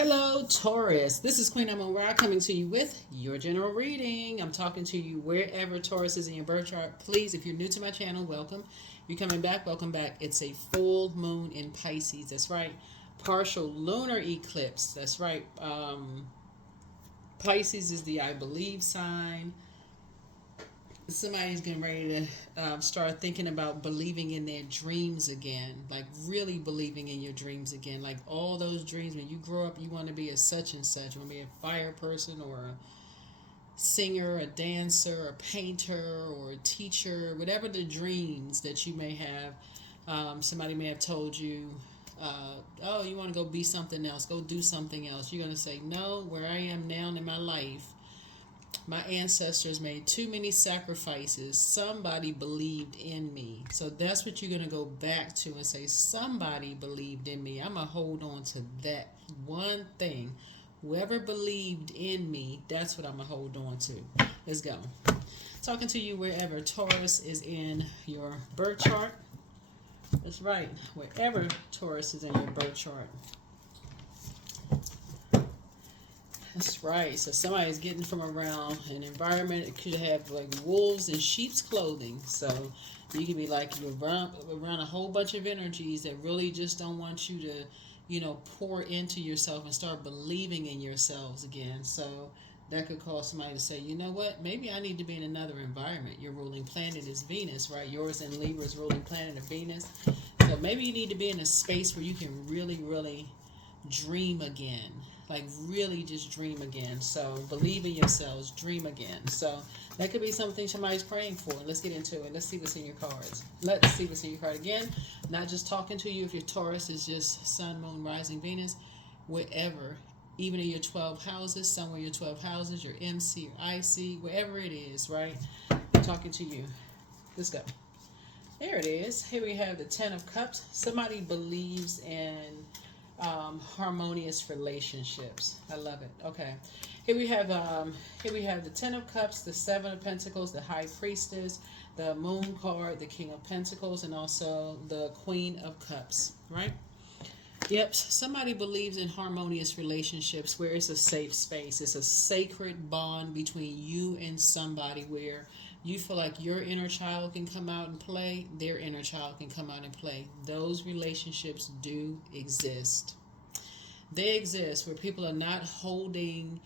Hello, Taurus. This is Queen Amun Ra coming to you with your general reading. I'm talking to you wherever Taurus is in your birth chart. Please, if you're new to my channel, welcome. If you're coming back, welcome back. It's a full moon in Pisces. That's right. Partial lunar eclipse. That's right. Pisces is the I believe sign. Somebody's getting ready to start thinking about believing in their dreams again, like really believing in your dreams again, like all those dreams when you grow up you want to be a such and such, you want to be a fire person or a singer, a dancer, a painter, or a teacher, whatever the dreams that you may have. Somebody may have told you, oh, you want to go be something else, go do something else. You're going to say, no, where I am now in my life, my ancestors made too many sacrifices. Somebody believed in me. So that's what you're going to go back to and say, somebody believed in me. I'm going to hold on to that one thing. Whoever believed in me, that's what I'm going to hold on to. Let's go. Talking to you wherever Taurus is in your birth chart. That's right. Wherever Taurus is in your birth chart. That's right. So somebody's getting from around an environment. It could have like wolves in sheep's clothing. So you could be like you're around a whole bunch of energies that really just don't want you to, pour into yourself and start believing in yourselves again. So that could cause somebody to say, you know what, maybe I need to be in another environment. Your ruling planet is Venus, right? Yours in Libra's ruling planet of Venus. So maybe you need to be in a space where you can really, really dream again. Like really just dream again. So believe in yourselves, dream again. So that could be something somebody's praying for. Let's get into it. Let's see what's in your cards. Let's see what's in your card again. Not just talking to you if your Taurus is just Sun, Moon, Rising, Venus, wherever. Even in your 12 houses, somewhere in your 12 houses, your MC or IC, wherever it is, right? I'm talking to you. Let's go. There it is. Here we have the 10 of Cups. Somebody believes in harmonious relationships. I love it. Okay. Here we have the 10 of Cups, the 7 of Pentacles, the High Priestess, the Moon card, the King of Pentacles, and also the Queen of Cups, right? Yep, somebody believes in harmonious relationships where it's a safe space. It's a sacred bond between you and somebody where you feel like your inner child can come out and play, their inner child can come out and play. Those relationships do exist. They exist where people are not holding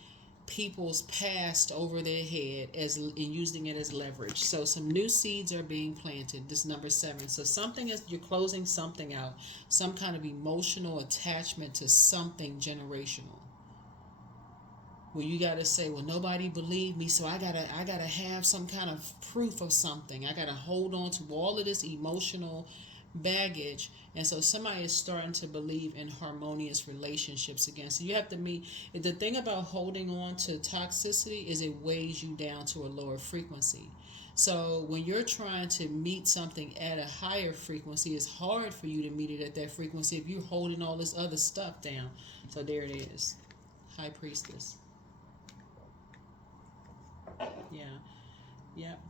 people's past over their head and using it as leverage. So some new seeds are being planted. This number 7. So something is, you're closing something out, some kind of emotional attachment to something generational. Well, you gotta say, well, nobody believed me, so I gotta have some kind of proof of something. I gotta hold on to all of this emotional baggage, and so somebody is starting to believe in harmonious relationships again. So you have to meet. The thing about holding on to toxicity is it weighs you down to a lower frequency. So when you're trying to meet something at a higher frequency, it's hard for you to meet it at that frequency if you're holding all this other stuff down. So there it is, High Priestess. Yeah. Yep.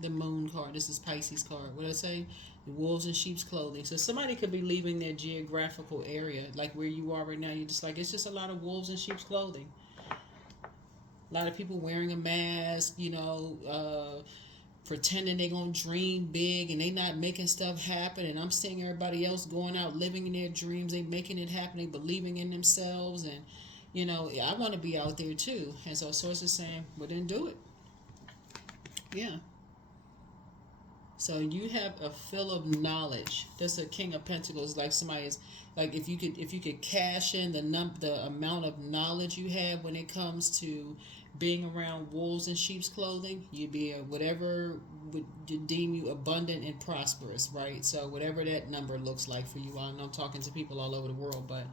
The Moon card. This is Pisces card. What did I say? The wolves in sheep's clothing. So somebody could be leaving their geographical area, like where you are right now. You're just like, it's just a lot of wolves in sheep's clothing. A lot of people wearing a mask, pretending they're going to dream big and they not making stuff happen. And I'm seeing everybody else going out, living in their dreams. They making it happen. They believing in themselves. And, I want to be out there too. And so Source is saying, well, then do it. Yeah. So you have a fill of knowledge. That's a King of Pentacles. Like somebody is like, if you could cash in the amount of knowledge you have when it comes to being around wolves in sheep's clothing, you'd be whatever would deem you abundant and prosperous, right? So whatever that number looks like for you. I know I'm talking to people all over the world, but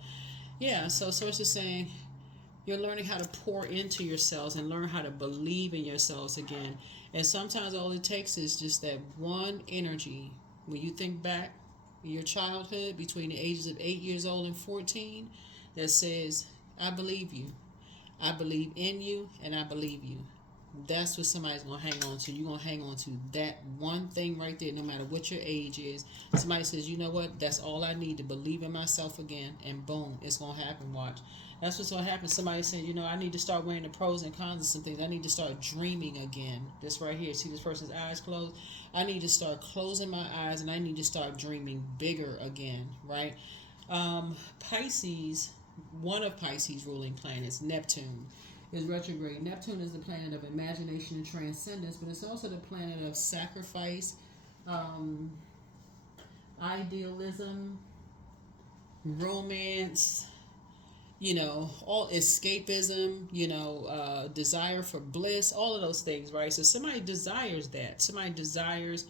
yeah. So Source is saying, you're learning how to pour into yourselves and learn how to believe in yourselves again. And sometimes all it takes is just that one energy. When you think back in your childhood between the ages of 8 years old and 14, that says, I believe you. I believe in you and I believe you. That's what somebody's going to hang on to. You're going to hang on to that one thing right there, no matter what your age is. Somebody says, you know what, that's all I need to believe in myself again, and boom, it's going to happen. Watch. That's what's going to happen. Somebody saying, you know, I need to start weighing the pros and cons of some things. I need to start dreaming again. This right here. See this person's eyes closed? I need to start closing my eyes, and I need to start dreaming bigger again, right? Pisces, one of Pisces' ruling planets, Neptune, is retrograde. Neptune is the planet of imagination and transcendence, but it's also the planet of sacrifice, idealism, romance, you know, all escapism, you know, desire for bliss, all of those things, right? So somebody desires that. Somebody desires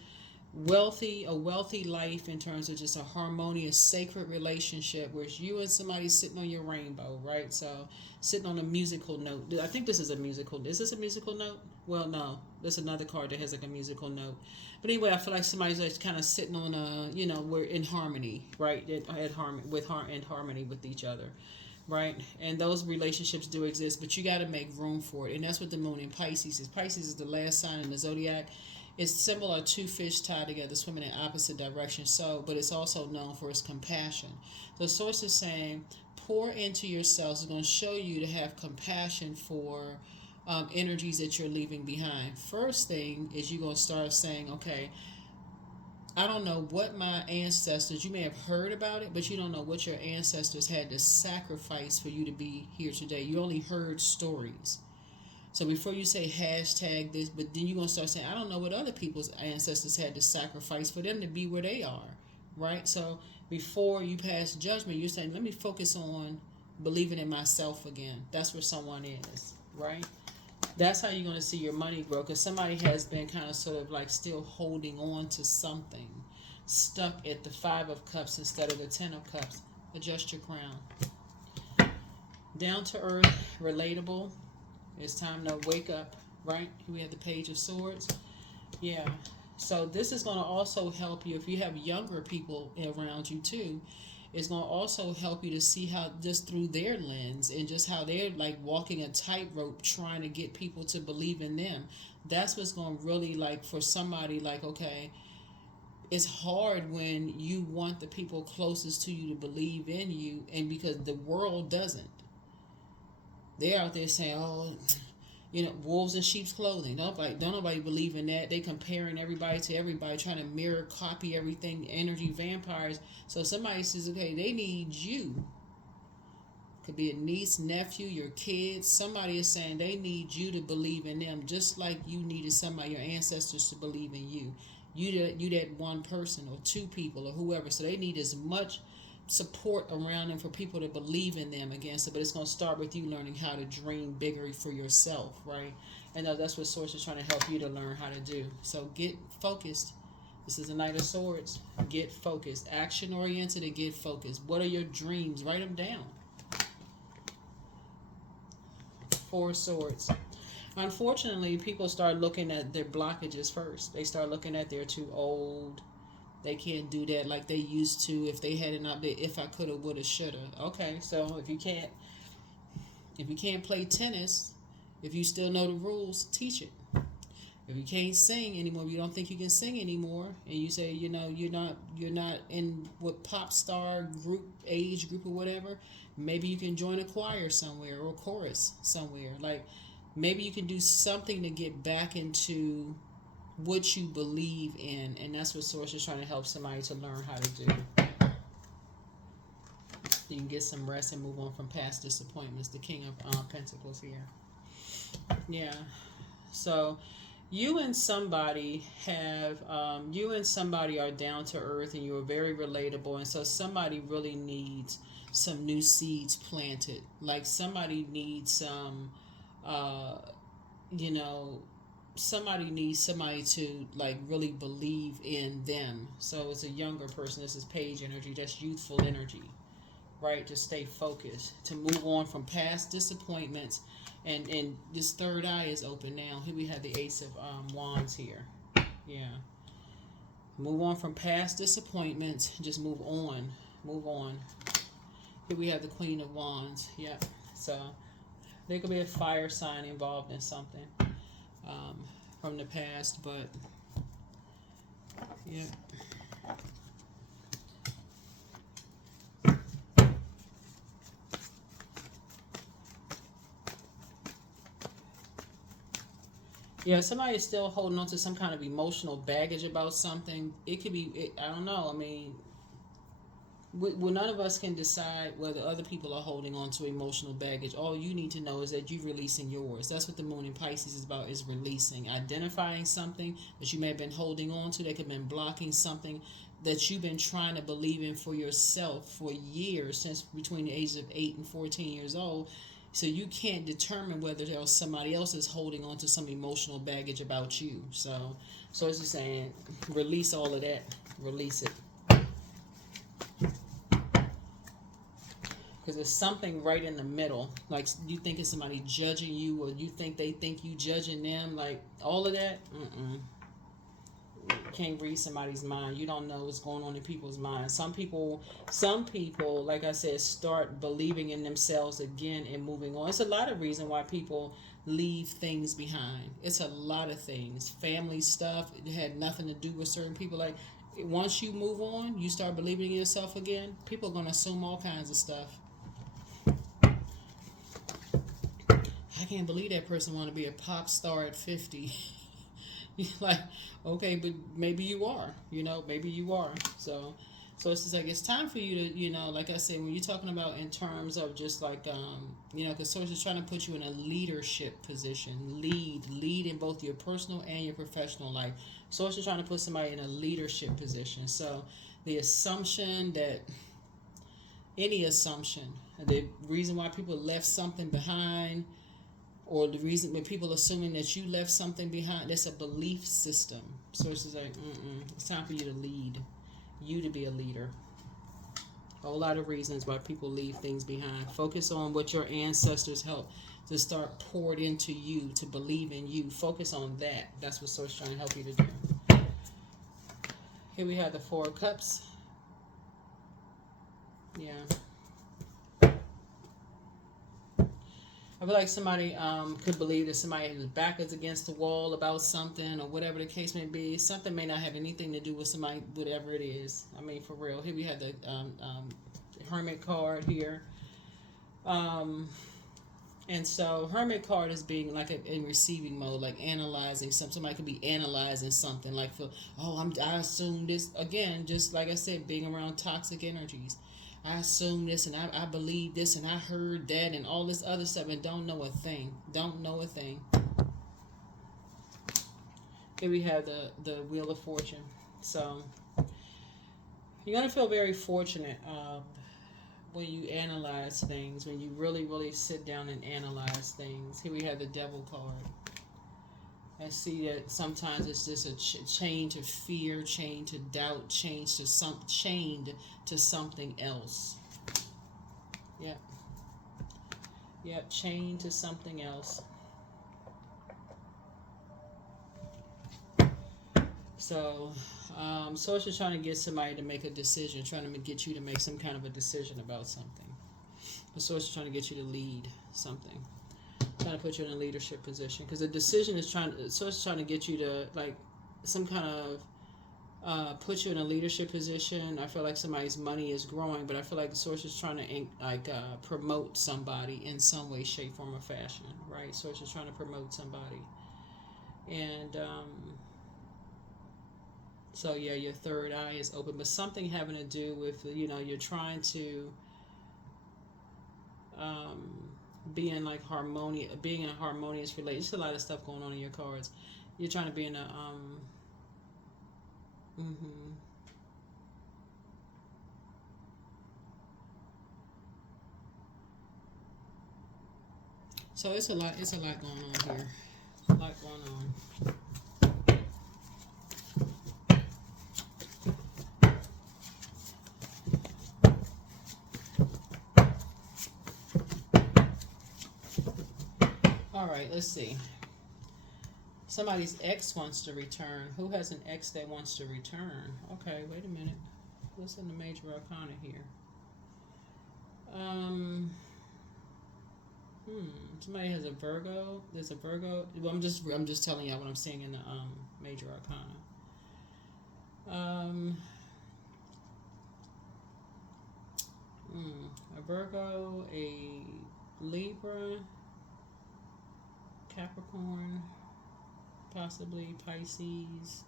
a wealthy life in terms of just a harmonious, sacred relationship where it's you and somebody sitting on your rainbow, right? So sitting on a musical note. I think this is a musical. Is this a musical note? Well, no. There's another card that has like a musical note. But anyway, I feel like somebody's like kind of sitting on a, you know, we're in harmony, right? In harmony with each other. Right? And those relationships do exist, but you got to make room for it. And that's what the moon in Pisces is. Pisces is the last sign in the zodiac. It's symbol of two fish tied together, swimming in opposite directions. So, but it's also known for its compassion. The source is saying, pour into yourselves. It's going to show you to have compassion for energies that you're leaving behind. First thing is you're going to start saying, okay, I don't know what my ancestors, you may have heard about it, but you don't know what your ancestors had to sacrifice for you to be here today. You only heard stories. So before you say hashtag this, but then you're going to start saying, I don't know what other people's ancestors had to sacrifice for them to be where they are, right? So before you pass judgment, you're saying, let me focus on believing in myself again. That's where someone is, right? That's how you're going to see your money grow, because somebody has been kind of sort of like still holding on to something, stuck at the 5 of Cups instead of the 10 of Cups. Adjust your crown. Down to earth, relatable. It's time to wake up, right? We have the Page of Swords. Yeah. So this is going to also help you if you have younger people around you too. It's going to also help you to see how just through their lens and just how they're like walking a tightrope trying to get people to believe in them. That's what's going to really like for somebody like, okay, it's hard when you want the people closest to you to believe in you, and because the world doesn't. They're out there saying, oh, you know, wolves in sheep's clothing. Don't nobody believe in that. They comparing everybody to everybody, trying to mirror, copy everything, energy vampires. So somebody says, okay, they need you. Could be a niece, nephew, your kids. Somebody is saying they need you to believe in them, just like you needed somebody, your ancestors, to believe in you. You that one person or two people or whoever. So they need as much support around them for people to believe in them again. So, but it's going to start with you learning how to dream bigger for yourself, right? And that's what Source is trying to help you to learn how to do. So get focused. This is a Knight of Swords. Get focused. Action oriented and get focused. What are your dreams? Write them down. 4 of Swords. Unfortunately, people start looking at their blockages first. They start looking at they're too old. They can't do that like they used to. If they had an update, if I coulda, woulda, shoulda. Okay, so if you can't play tennis, if you still know the rules, teach it. If you can't sing anymore, if you don't think you can sing anymore, and you say, you know, you're not in what pop star age group or whatever, maybe you can join a choir somewhere or a chorus somewhere. Like maybe you can do something to get back into what you believe in, and that's what Source is trying to help somebody to learn how to do. You can get some rest and move on from past disappointments. The King of Pentacles here. Yeah. So you and somebody are down to earth, and you are very relatable, and so somebody really needs some new seeds planted. Like somebody needs some somebody needs somebody to like really believe in them. So it's a younger person. This is Page energy. That's youthful energy, right? To stay focused, to move on from past disappointments, and this third eye is open now. Here we have the Ace of Wands here. Yeah, move on from past disappointments. Just move on. Here we have the Queen of Wands. Yep. So there could be a fire sign involved in something. from the past, but yeah. Yeah, somebody is still holding on to some kind of emotional baggage about something. It could be, I don't know. I mean, none of us can decide whether other people are holding on to emotional baggage. All you need to know is that you're releasing yours. That's what the moon in Pisces is about, is releasing. Identifying something that you may have been holding on to, that could have been blocking something that you've been trying to believe in for yourself for years, since between the ages of 8 and 14 years old. So you can't determine whether there's somebody else is holding on to some emotional baggage about you. So it's just saying, release all of that. Release it. Because there's something right in the middle. Like, you think it's somebody judging you, or you think they think you judging them. Like, all of that, you can't read somebody's mind. You don't know what's going on in people's minds. Some people, like I said, start believing in themselves again and moving on. It's a lot of reason why people leave things behind. It's a lot of things. Family stuff. It had nothing to do with certain people. Like, once you move on, you start believing in yourself again, people are going to assume all kinds of stuff. I can't believe that person want to be a pop star at 50. You're like, okay, but maybe you are. Maybe you are. So it's just like, it's time for you to, like I said, when you're talking about in terms of just like, because Source is trying to put you in a leadership position. Lead in both your personal and your professional life. Source is trying to put somebody in a leadership position. So the assumption that, any assumption, the reason why people left something behind, or the reason when people assuming that you left something behind, that's a belief system. So it's just like, it's time for you to lead, you to be a leader. A whole lot of reasons why people leave things behind. Focus on what your ancestors helped to start poured into you, to believe in you. Focus on that. That's what Source is trying to help you to do. Here we have the 4 of Cups. Yeah. I feel like somebody could believe that somebody's back is against the wall about something, or whatever the case may be. Something may not have anything to do with somebody, whatever it is. I mean, for real. Here we have the Hermit card here. And so Hermit card is being like in receiving mode, like analyzing something. Somebody could be analyzing something, like, I assume this. Again, just like I said, being around toxic energies. I assume this, and I believe this, and I heard that, and all this other stuff, and don't know a thing. Don't know a thing. Here we have the Wheel of Fortune. So you're going to feel very fortunate when you analyze things, when you really, really sit down and analyze things. Here we have the Devil card. I see that sometimes it's just a chain to fear, chain to doubt, chained to something else. Yep, chained to something else. So, Source is trying to get somebody to make a decision, trying to get you to make some kind of a decision about something. The Source is trying to get you to lead something. Trying to put you in a leadership position, because the decision is trying to get you to, like, some kind of put you in a leadership position. I feel like somebody's money is growing, but I feel like the Source is trying to promote somebody in some way, shape, form, or fashion, right? Source is trying to promote somebody, and so yeah, your third eye is open, but something having to do with, you're trying to being in a harmonious relationship. There's a lot of stuff going on in your cards. You're trying to be in a So it's a lot going on here. A lot going on. All right, let's see. Somebody's ex wants to return. Who has an ex that wants to return? Okay, wait a minute. What's in the major arcana here? Somebody has a Virgo. There's a Virgo. Well, I'm just telling y'all what I'm seeing in the major arcana. A Virgo, a Libra, Capricorn, possibly Pisces.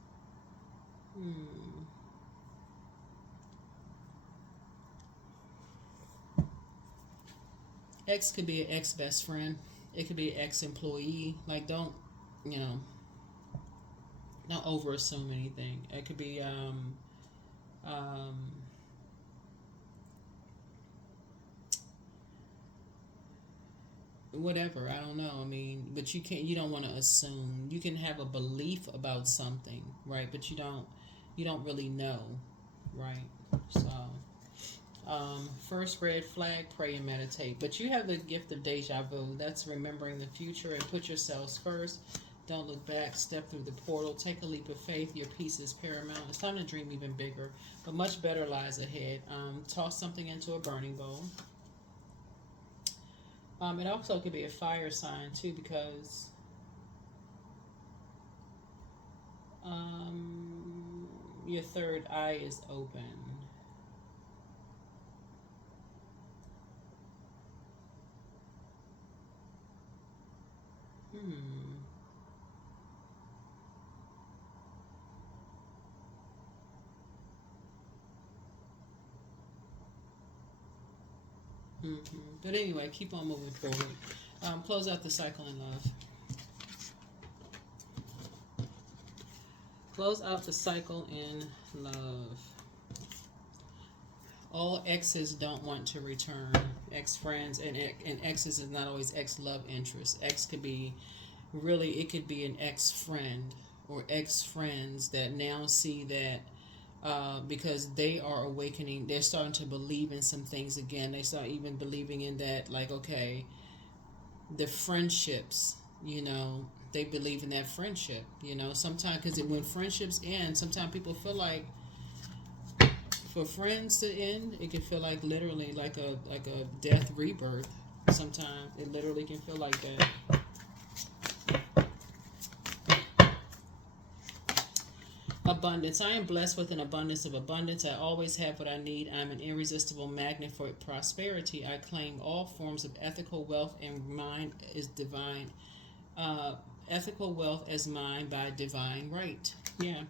Ex could be an ex best friend. It could be an ex employee. Like, don't over assume anything. It could be whatever. I don't know. I mean, but you don't want to assume. You can have a belief about something, right? But you don't really know, right? So first red flag, pray and meditate. But you have the gift of deja vu. That's remembering the future and put yourselves first. Don't look back. Step through the portal. Take a leap of faith. Your peace is paramount. It's time to dream even bigger. But much better lies ahead. Toss something into a burning bowl. It also could be a fire sign too, because your third eye is open. But anyway, keep on moving forward. Close out the cycle in love. Close out the cycle in love. All exes don't want to return. Ex-friends and exes is not always ex-love interest. Ex could be it could be an ex-friend or ex-friends that now see that because they are awakening, they're starting to believe in some things again. They start even believing in that, like, okay, the friendships, they believe in that friendship, sometimes, because when friendships end, sometimes people feel like for friends to end, it can feel like literally like a death rebirth. Sometimes it literally can feel like that. Abundance. I am blessed with an abundance of abundance. I always have what I need. I'm an irresistible magnet for prosperity. I claim all forms of ethical wealth, and mine is divine. Ethical wealth as mine by divine right. Yeah.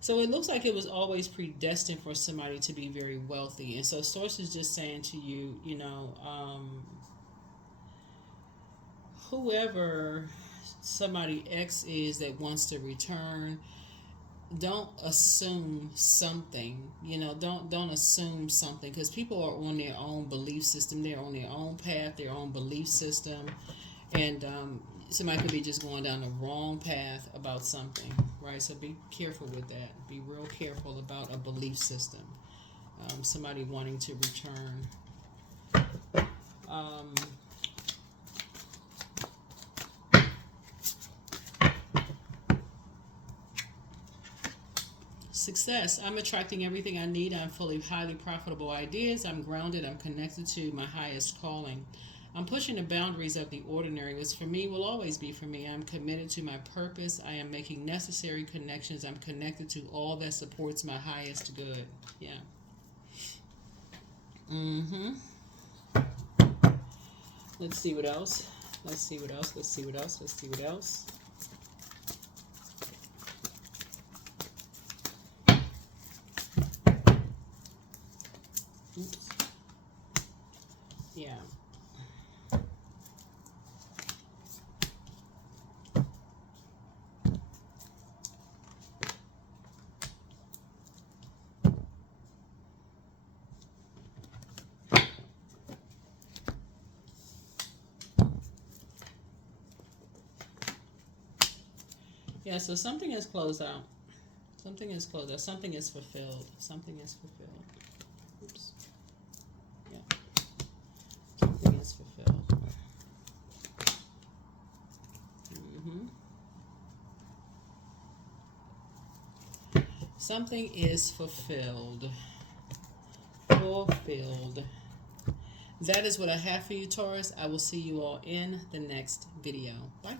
So it looks like it was always predestined for somebody to be very wealthy. And so Source is just saying to you, whoever somebody X is that wants to return, don't assume something. Don't assume something, because people are on their own belief system. They're on their own path, their own belief system, and somebody could be just going down the wrong path about something, right? So be careful with that. Be real careful about a belief system. Somebody wanting to return. Success. I'm attracting everything I need. I'm full of highly profitable ideas. I'm grounded. I'm connected to my highest calling. I'm pushing the boundaries of the ordinary. What's for me will always be for me. I'm committed to my purpose. I am making necessary connections. I'm connected to all that supports my highest good. Yeah. Let's see what else. Let's see what else. Let's see what else. Let's see what else. Oops. Yeah. Yeah, so something is closed out. Something is closed out. Something is fulfilled. Something is fulfilled. Oops. Yeah. Something is fulfilled. Something is fulfilled. Fulfilled. That is what I have for you, Taurus. I will see you all in the next video. Bye.